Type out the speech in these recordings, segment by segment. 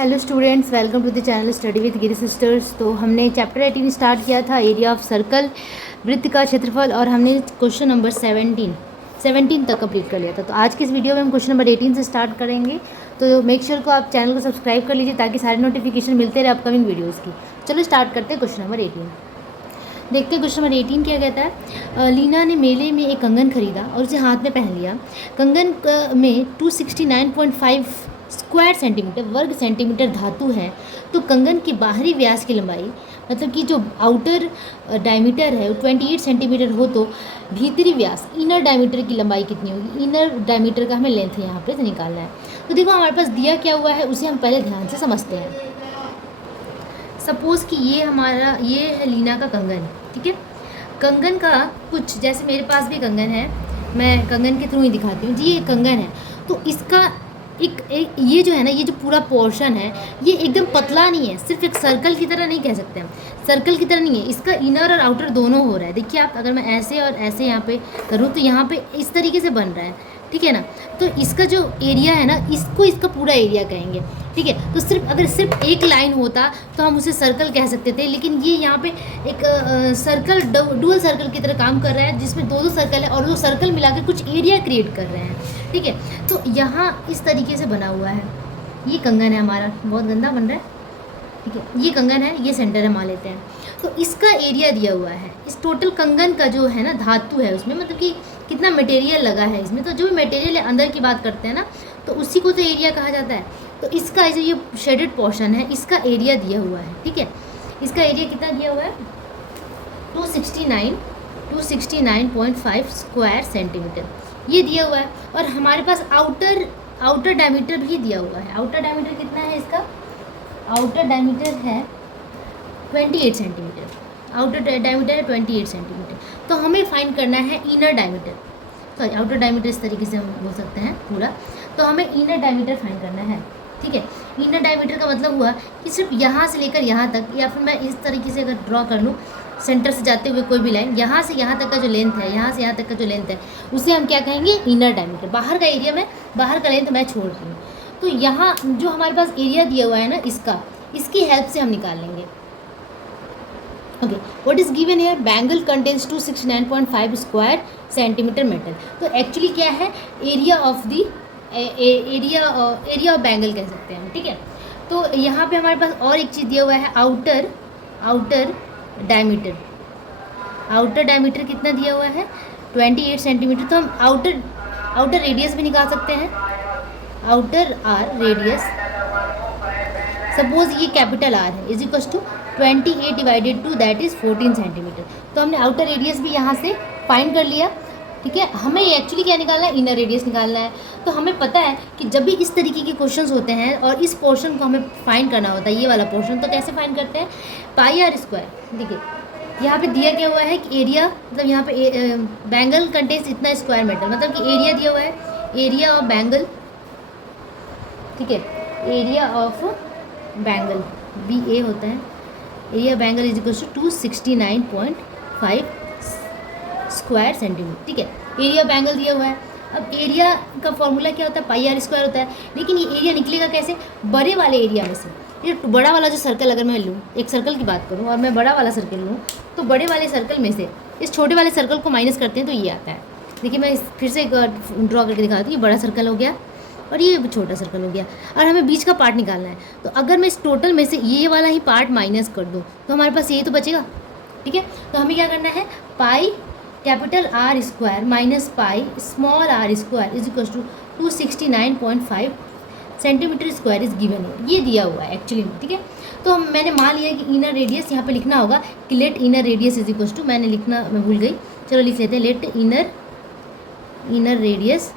Hello students, welcome to the channel study with Giri sisters. तो हमने chapter 18 start किया था, एरिया ऑफ सर्कल, वृत्त का क्षेत्रफल, और हमने क्वेश्चन नंबर 17 तक कंप्लीट कर लिया था। तो आज की इस वीडियो में हम क्वेश्चन नंबर 18 से स्टार्ट करेंगे। तो मेक श्योर को आप चैनल को सब्सक्राइब कर लीजिए ताकि सारे नोटिफिकेशन मिलते रहे अपकमिंग वीडियोज़ की। चलो स्टार्ट करते हैं क्वेश्चन नंबर 18। देखते हैं क्वेश्चन नंबर 18 क्या कहता है। लीना ने मेले में एक कंगन खरीदा और उसे हाथ में पहन लिया। कंगन में 269.5 स्क्वायर सेंटीमीटर वर्ग सेंटीमीटर धातु है, तो कंगन की बाहरी व्यास की लंबाई, मतलब कि जो आउटर डायमीटर है वो 28 सेंटीमीटर हो, तो भीतरी व्यास इनर डायमीटर की लंबाई कितनी होगी। इनर डायमीटर का हमें लेंथ यहाँ पे निकालना है। तो देखो हमारे पास दिया क्या हुआ है, उसे हम पहले ध्यान से समझते हैं। सपोज़ कि ये है लीना का कंगन, ठीक है। कंगन का कुछ, जैसे मेरे पास भी कंगन है, मैं कंगन के थ्रू ही दिखाती हूँ जी। ये कंगन है, तो इसका एक ये जो है ना, ये जो पूरा पोर्शन है ये एकदम पतला नहीं है, सिर्फ एक सर्कल की तरह नहीं कह सकते हम, सर्कल की तरह नहीं है, इसका इनर और आउटर दोनों हो रहा है। देखिए आप, अगर मैं ऐसे और ऐसे यहाँ पे करूँ तो यहाँ पे इस तरीके से बन रहा है, ठीक है ना। तो इसका जो एरिया है ना, इसका पूरा एरिया कहेंगे, ठीक है। तो अगर सिर्फ एक लाइन होता तो हम उसे सर्कल कह सकते थे, लेकिन ये यहाँ पे एक सर्कल, डुअल सर्कल की तरह काम कर रहा है, जिसमें दो सर्कल है और वो सर्कल मिला के कुछ एरिया क्रिएट कर रहे हैं, ठीक है। तो यहाँ इस तरीके से बना हुआ है, ये कंगन है हमारा, बहुत गंदा बन रहा है, ठीक है। ये कंगन है, ये सेंटर है, मान लेते हैं। तो इसका एरिया दिया हुआ है, इस टोटल कंगन का जो है ना धातु है उसमें, मतलब कि कितना मटेरियल लगा है इसमें, तो जो भी मटेरियल है अंदर की बात करते हैं ना, तो उसी को तो एरिया कहा जाता है। तो इसका जो ये शेडेड पोर्शन है, इसका एरिया दिया हुआ है, ठीक है। इसका एरिया कितना दिया हुआ है, 269.5 स्क्वायर सेंटीमीटर ये दिया हुआ है। और हमारे पास आउटर डायमीटर भी दिया हुआ है। आउटर डायमीटर कितना है इसका, आउटर डायमीटर है 28 सेंटीमीटर। आउटर डायमीटर है 28 सेंटीमीटर। तो हमें फाइंड करना है inner diameter, sorry outer diameter इस तरीके से हम बोल सकते हैं पूरा। तो हमें इनर डायमीटर फाइंड करना है, ठीक है। इनर डायमीटर का मतलब हुआ कि सिर्फ यहाँ से लेकर यहाँ तक, या फिर मैं इस तरीके से अगर ड्रॉ कर लूँ, सेंटर से जाते हुए कोई भी लाइन, यहाँ से यहाँ तक का जो लेंथ है, यहाँ से यहाँ तक का जो लेंथ है, उसे हम क्या कहेंगे, इनर डायमीटर। बाहर का एरिया में, बाहर का लेंथ मैं छोड़ रही हूँ। तो यहाँ जो हमारे पास एरिया दिया हुआ है ना, इसकी हेल्प से हम निकाल लेंगे। Okay, what is given here, bangle contains 269.5 square centimetre metal. तो एक्चुअली क्या है, एरिया ऑफ बैंगल कह सकते हैं हम, ठीक है। तो यहाँ पे हमारे पास और एक चीज़ दिया हुआ है, आउटर डायमीटर। आउटर डायमीटर कितना दिया हुआ है, 28 सेंटीमीटर। तो हम आउटर रेडियस भी निकाल सकते हैं, आउटर आर रेडियस। सपोज ये कैपिटल आर है, is equal to 28 divided to that is 14 centimetre. तो हमने आउटर रेडियस भी यहाँ से फाइंड कर लिया, ठीक है। हमें एक्चुअली क्या निकालना है, इनर रेडियस निकालना है। तो हमें पता है कि जब भी इस तरीके के क्वेश्चंस होते हैं और इस पोर्शन को हमें फाइंड करना होता है, ये वाला पोर्शन, तो कैसे फाइंड करते हैं, पाई आर स्क्वायर। देखिए यहाँ पे दिया क्या हुआ है कि एरिया, मतलब यहाँ पे बैंगल कंटेन्स इतना स्क्वायर मीटर, मतलब कि एरिया दिया हुआ है, एरिया ऑफ बैंगल, ठीक है। एरिया ऑफ बैंगल BA होता है, area bangle is equal to 269.5 square centimetre, ठीक है। एरिया बैंगल दिया हुआ है। अब एरिया का फॉर्मूला क्या होता है, पाई आर स्क्वायर होता है। लेकिन ये एरिया निकलेगा कैसे, बड़े वाले एरिया में से। ये बड़ा वाला जो सर्कल, अगर मैं लूँ, एक सर्कल की बात करूँ और मैं बड़ा वाला सर्कल लूँ, तो बड़े वाले सर्कल में से इस छोटे वाले सर्कल को माइनस करते हैं तो ये आता है। देखिए मैं फिर से ड्रॉ करके दिखाती हूँ। ये बड़ा सर्कल हो गया और ये छोटा सर्कल हो गया, और हमें बीच का पार्ट निकालना है। तो अगर मैं इस टोटल में से ये वाला ही पार्ट माइनस कर दूँ तो हमारे पास ये तो बचेगा, ठीक है। तो हमें क्या करना है, pi capital R square minus pi small R square is equal to 269.5 centimetre square is given है, ये दिया हुआ है एक्चुअली, ठीक है। तो मैंने मान लिया कि इनर रेडियस यहाँ पे लिखना होगा कि let inner radius is equal to, मैंने लिखना मैं भूल गई, चलो लिख लेते हैं, let inner radius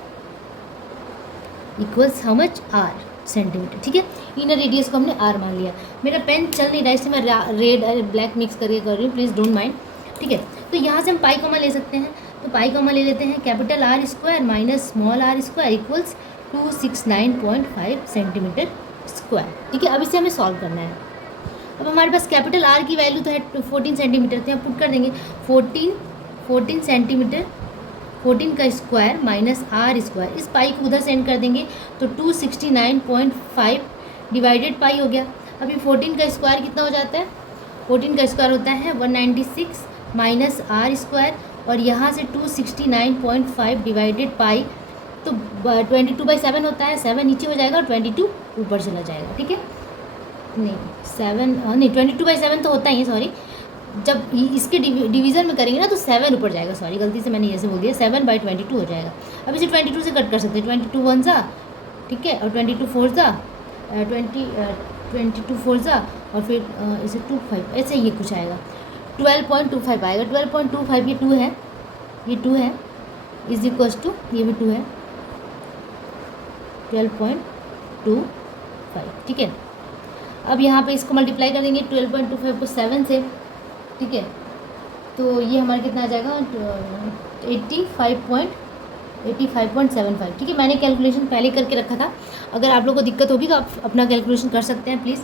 equals how much, R centimetre, ठीक है। इनर रेडियस को हमने आर मान लिया। मेरा पेन चल नहीं रहा है, इसलिए मैं रेड और ब्लैक मिक्स करके कर रही हूँ, प्लीज़ डोंट माइंड, ठीक है। तो यहाँ से हम पाई कॉमा ले सकते हैं, तो पाई कॉमा ले लेते हैं, capital R square minus small R square equals 269.5 centimetre square, ठीक है। अब इसे हमें सॉल्व करना है। अब हमारे पास कैपिटल आर की वैल्यू तो है 14 सेंटीमीटर, तो हम पुट कर देंगे 14 सेंटीमीटर, 14 का स्क्वायर माइनस आर स्क्वायर, इस पाई को उधर सेंड कर देंगे तो 269.5 डिवाइडेड पाई हो गया। अभी 14 का स्क्वायर कितना हो जाता है, 14 का स्क्वायर होता है 196 माइनस आर स्क्वायर, और यहाँ से 269.5 डिवाइडेड पाई, तो 22/7 होता है, 7 नीचे हो जाएगा और 22 ऊपर चला जाएगा, ठीक है। नहीं 7 नहीं 22/7 तो होता ही है, सॉरी, जब इसके डिवीज़न में करेंगे ना तो 7 ऊपर जाएगा, सॉरी गलती से मैंने ऐसे बोल दिया, 7/22 हो जाएगा। अब इसे 22 से कट कर सकते हैं, 22 1 सा, ठीक है, और 22 4 सा, 22 4 सा, और फिर इसे 25, ऐसे ये कुछ आएगा, 12.25 आएगा। 12.25 ये 2 है, ये 2 है, इज इक्वल्स टू ये भी 2 है, 12.25, ठीक है। अब यहाँ पे इसको मल्टीप्लाई कर देंगे 12.25 को 7 से, ठीक है, तो ये हमारा कितना आ जाएगा 85.75, ठीक है। मैंने कैलकुलेशन पहले करके रखा था, अगर आप लोगों को दिक्कत होगी तो आप अपना कैलकुलेशन कर सकते हैं प्लीज़,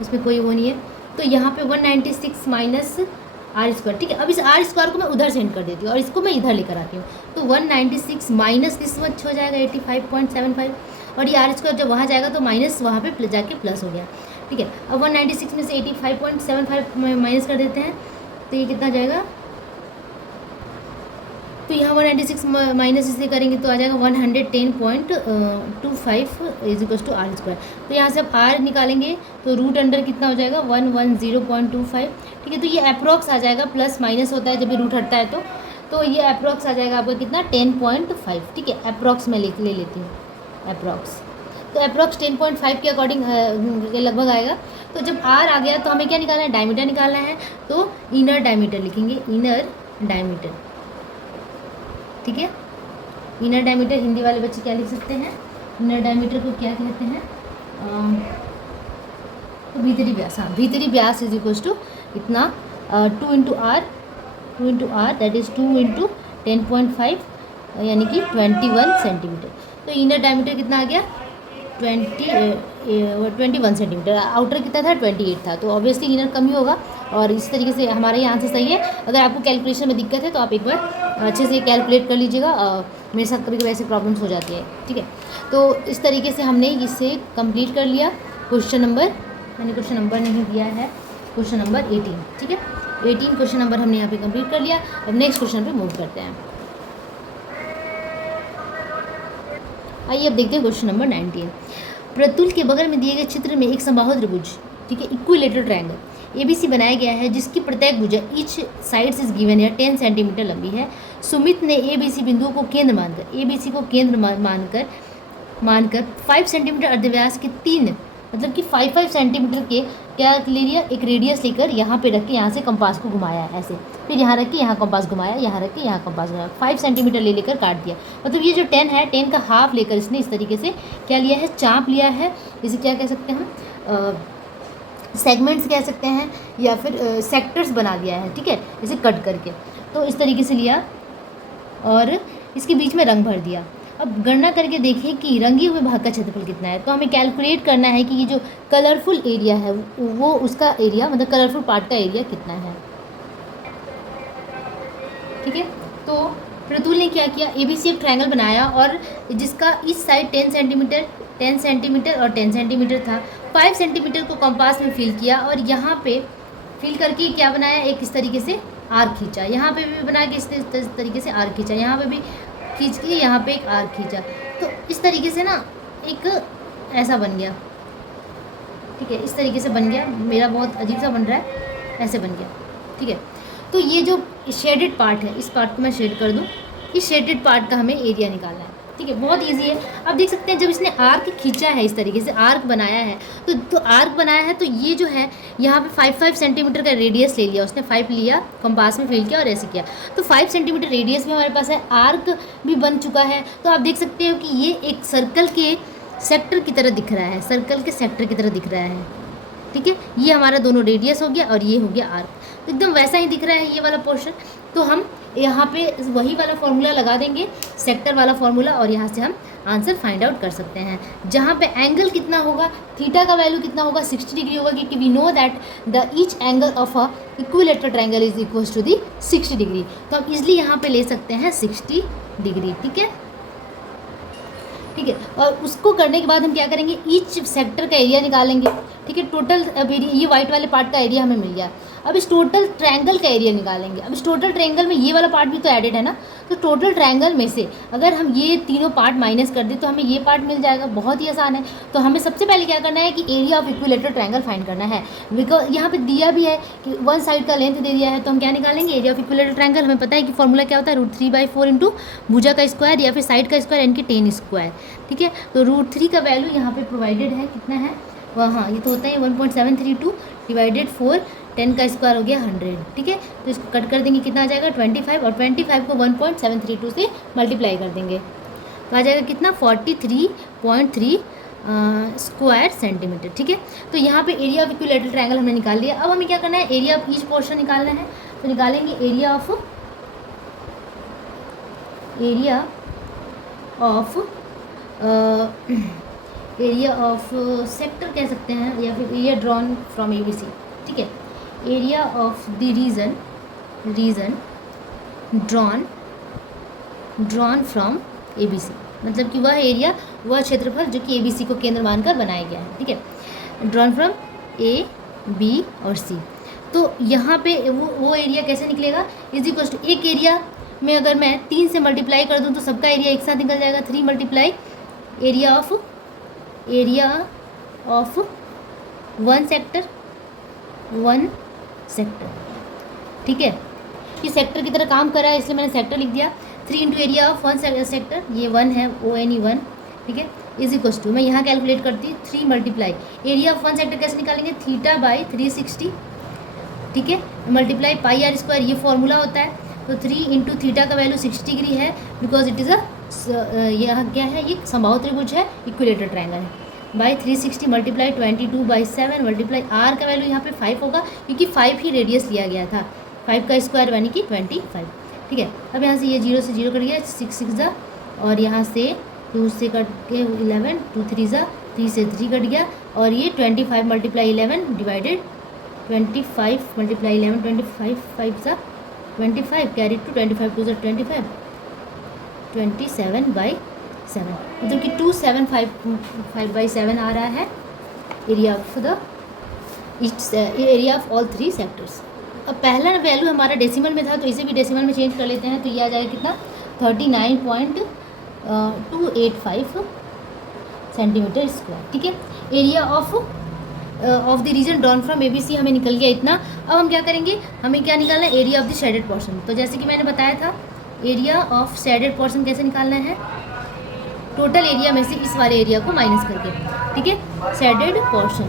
इसमें कोई वो नहीं है। तो यहाँ पे 196 माइनस आर स्क्वायर, ठीक है। अब इस आर स्क्वायर को मैं उधर सेंड कर देती हूँ और इसको मैं इधर लेकर आती हूँ, तो 196 माइनस दिस मच हो जाएगा 85.75, और ये आर स्क्वायर जब वहाँ जाएगा तो माइनस वहाँ पे जाके प्लस हो गया, ठीक है। अब 196 में से 85.75 माइनस कर देते हैं, तो ये कितना जाएगा, तो यहाँ 196 माइनस इससे करेंगे तो आ जाएगा 110.25 is equal to R square. तो यहाँ से अब आर निकालेंगे तो रूट अंडर कितना हो जाएगा 110.25, ठीक है। तो ये अप्रॉक्स आ जाएगा, प्लस माइनस होता है जब भी रूट हटता है, तो ये अप्रॉक्स आ जाएगा आपका कितना 10.5, ठीक है। अप्रॉक्स मैं ले लेती हूँ अप्रॉक्स, तो अप्रॉक्स 10.5 के अकॉर्डिंग लगभग आएगा। तो जब आर आ गया तो हमें क्या निकालना है, डायमीटर निकालना है, तो इनर डायमीटर लिखेंगे, इनर डायमीटर, ठीक है। इनर डायमीटर हिंदी वाले बच्चे क्या लिख सकते हैं, इनर डायमीटर को क्या कहते हैं, तो भीतरी व्यास, हाँ भीतरी व्यास इज इक्वल टू इतना 2 into R that is 2 into 10.5 यानी कि 21 सेंटीमीटर। तो इनर डायमीटर कितना आ गया 21 सेंटीमीटर, आउटर कितना था 28 था, तो ऑब्वियसली इनर कम ही होगा। और इस तरीके से हमारा ये आंसर सही है। अगर आपको कैलकुलेशन में दिक्कत है तो आप एक बार अच्छे से कैलकुलेट कर लीजिएगा, मेरे साथ कभी कभी ऐसे प्रॉब्लम्स हो जाती है, ठीक है। तो इस तरीके से हमने इसे कंप्लीट कर लिया। क्वेश्चन नंबर, मैंने क्वेश्चन नंबर नहीं दिया है, क्वेश्चन नंबर 18, ठीक है। 18 क्वेश्चन नंबर हमने यहाँ पे कंप्लीट कर लिया। अब नेक्स्ट क्वेश्चन पे मूव करते हैं। आइए अब देखते हैं क्वेश्चन नंबर 19। प्रतुल के बगल में दिए गए चित्र में एक समबाहु त्रिभुज, ठीक है, इक्विलेटरल ट्रायंगल ABC बनाया गया है, जिसकी प्रत्येक भुजा ईच साइड इज गिवन है 10 सेंटीमीटर लंबी है। सुमित ने ABC बिंदुओं को केंद्र मानकर, ABC को केंद्र मानकर 5 सेंटीमीटर अर्धव्यास के 3 मतलब कि 5 सेंटीमीटर के क्या ले लिया, एक रेडियस लेकर यहाँ पे रख के यहाँ से कंपास को घुमाया ऐसे, फिर यहाँ रख के यहाँ कंपास घुमाया, यहाँ रख के यहाँ कंपास घुमाया, 5 सेंटीमीटर ले लेकर काट दिया। मतलब ये जो 10 है, 10 का हाफ लेकर इसने इस तरीके से क्या लिया है, चाँप लिया है। इसे क्या कह सकते हैं हम, सेगमेंट्स कह सकते हैं, या फिर सेक्टर्स बना दिया है, ठीक है, इसे कट करके। तो इस तरीके से लिया और इसके बीच में रंग भर दिया। अब गणना करके देखें कि रंगे हुए भाग का क्षेत्रफल कितना है। तो हमें कैलकुलेट करना है कि ये जो कलरफुल एरिया है वो उसका एरिया, मतलब कलरफुल पार्ट का एरिया कितना है, ठीक है। तो प्रतुल ने क्या किया, ABC एक ट्रायंगल बनाया और जिसका इस साइड 10 सेंटीमीटर और 10 सेंटीमीटर था। 5 सेंटीमीटर को कंपास में फिल किया और यहाँ पे फिल करके क्या बनाया, एक इस तरीके से आर्क खींचा, यहाँ पे भी बना के इस तरीके से आर्क खींचा, यहाँ पे भी खींच के यहाँ पे एक आर्क खींचा। तो इस तरीके से ना एक ऐसा बन गया, ठीक है, इस तरीके से बन गया। मेरा बहुत अजीब सा बन रहा है, ऐसे बन गया, ठीक है। तो ये जो शेडेड पार्ट है, इस पार्ट को मैं शेड कर दूँ, इस शेडेड पार्ट का हमें एरिया निकालना है, ठीक है, बहुत इजी है। अब देख सकते हैं जब इसने आर्क खींचा है, इस तरीके से आर्क बनाया है, तो आर्क बनाया है, तो ये जो है यहाँ पे 5 सेंटीमीटर का रेडियस ले लिया उसने, 5 लिया, कंपास में फिल किया और ऐसे किया। तो 5 सेंटीमीटर रेडियस भी हमारे पास है, आर्क भी बन चुका है। तो आप देख सकते हो कि ये एक सर्कल के सेक्टर की तरह दिख रहा है, सर्कल के सेक्टर की तरह दिख रहा है, ठीक है। ये हमारा दोनों रेडियस हो गया और ये हो गया आर्क, तो एकदम वैसा ही दिख रहा है ये वाला पोर्शन। तो हम यहाँ पे वही वाला फॉर्मूला लगा देंगे, सेक्टर वाला फॉर्मूला, और यहाँ से हम आंसर फाइंड आउट कर सकते हैं। जहाँ पे एंगल कितना होगा, थीटा का वैल्यू कितना होगा, 60 डिग्री होगा, क्योंकि we know that the each angle of a equilateral triangle is equal to the 60 degree. तो हम इजली यहाँ पे ले सकते हैं 60 डिग्री, ठीक है। ठीक है। और उसको करने के बाद हम क्या करेंगे, ईच सेक्टर का एरिया निकालेंगे। ठीक है, टोटल अब ये वाइट वाले पार्ट का एरिया हमें मिल गया। अब इस टोटल ट्रायंगल का एरिया निकालेंगे। अब इस टोटल ट्रायंगल में ये वाला पार्ट भी तो एडेड है ना, तो टोटल ट्रायंगल में से अगर हम ये तीनों पार्ट माइनस कर दें तो हमें ये पार्ट मिल जाएगा। बहुत ही आसान है। तो हमें सबसे पहले क्या करना है कि area of equilateral triangle find करना है। बिकॉज यहाँ पे दिया भी है कि वन साइड का लेंथ दे दिया है, तो हम क्या निकालेंगे, एरिया ऑफ इक्विलेटरल ट्रायंगल। हमें पता है कि फॉर्मूला क्या होता है, √3/4 इंटू भुजा का स्क्वायर या फिर साइड का स्क्वायर यानी कि टेन स्क्वायर। ठीक है, तो √3 का वैल्यू यहाँ पे प्रोवाइडेड है, कितना है वह, हाँ ये तो होता है 1.732 डिवाइडेड 4, 10 का स्क्वायर हो गया 100। ठीक है, तो इसको कट कर देंगे, कितना आ जाएगा 25, और 25 को 1.732 से मल्टीप्लाई कर देंगे तो आ जाएगा कितना 43.3 स्क्वायर सेंटीमीटर। ठीक है, तो यहाँ पे एरिया ऑफ इक्विलेटरल ट्रायंगल हमने निकाल लिया। अब हमें क्या करना है, एरिया ऑफ ईच पोर्शन निकालना है। तो निकालेंगे area of area of sector कह सकते हैं, या फिर एरिया ड्रॉन फ्रॉम ABC। ठीक है, area of the region drawn from ABC, मतलब कि वह एरिया, वह क्षेत्रफल जो कि ABC को केंद्र मानकर बनाया गया है। ठीक है, ड्रॉन फ्रॉम A, B और C। तो यहाँ पे वो एरिया कैसे निकलेगा, इज इक्वल टू एक एरिया में अगर मैं 3 से मल्टीप्लाई कर दूँ तो सबका एरिया एक साथ निकल जाएगा। 3 multiply area of one sector. ठीक है, ये सेक्टर की तरह काम कर रहा है इसलिए मैंने सेक्टर लिख दिया। 3 into area of one sector, ये 1 है, ONE1। ठीक है, इज इक्वल टू मैं यहाँ कैलकुलेट करती 3 multiply area of one sector कैसे निकालेंगे, θ/360। ठीक है, मल्टीप्लाई πr², ये फॉर्मूला होता है। तो 3 इंटू थीटा का वैल्यू 60 डिग्री है, बिकॉज इट इज़ यह क्या है, ये समबाहु त्रिभुज है, इक्विलेटरल ट्रायंगल है। बाई 360 मल्टीप्लाई 22/7 मल्टीप्लाई आर का वैल्यू यहाँ पे 5 होगा, क्योंकि 5 ही रेडियस लिया गया था। 5 का स्क्वायर यानी कि 25। ठीक है, अब यहाँ से ये 0 से 0 कट गया, 6 6 जा, और यहाँ से 2 से कट के 11, 2 3 जा, 3 से 3 कट गया, और ये 25 मल्टीप्लाई 11 डिवाइडेड 25 मल्टीप्लाई 11, 25 5 जा 25, कैरी टू 25 2 25, 27/7, मतलब कि 275/7 आ रहा है area of the area of all 3 sectors. अब पहला वैल्यू हमारा डेसिमल में था, तो इसे भी डेसिमल में चेंज कर लेते हैं। तो ये आ जाएगा कितना 39.285 सेंटीमीटर स्क्वायर। ठीक है, area of the region drawn from ABC हमें निकल गया इतना। अब हम क्या करेंगे, हमें क्या निकालना है, area of the shaded portion. तो जैसे कि मैंने बताया था, एरिया ऑफ शेडेड पोर्शन कैसे निकालना है, टोटल एरिया में से इस वाले एरिया को माइनस करके। ठीक है, shaded portion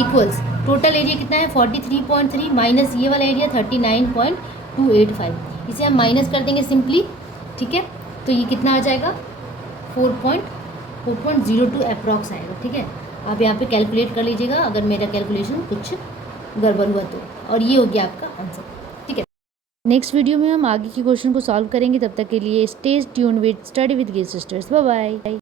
equals total area कितना है 43.3 माइनस ये वाला एरिया 39.285, इसे हम माइनस कर देंगे सिंपली। ठीक है, तो ये कितना आ जाएगा 4.02 अप्रॉक्स आएगा। ठीक है, आप यहाँ पे कैलकुलेट कर लीजिएगा अगर मेरा कैलकुलेशन कुछ गड़बड़ हुआ तो, और ये हो गया आपका आंसर। ठीक है, नेक्स्ट वीडियो में हम आगे के क्वेश्चन को सॉल्व करेंगे। तब तक के लिए stay tuned with study with Gill sisters. Bye bye.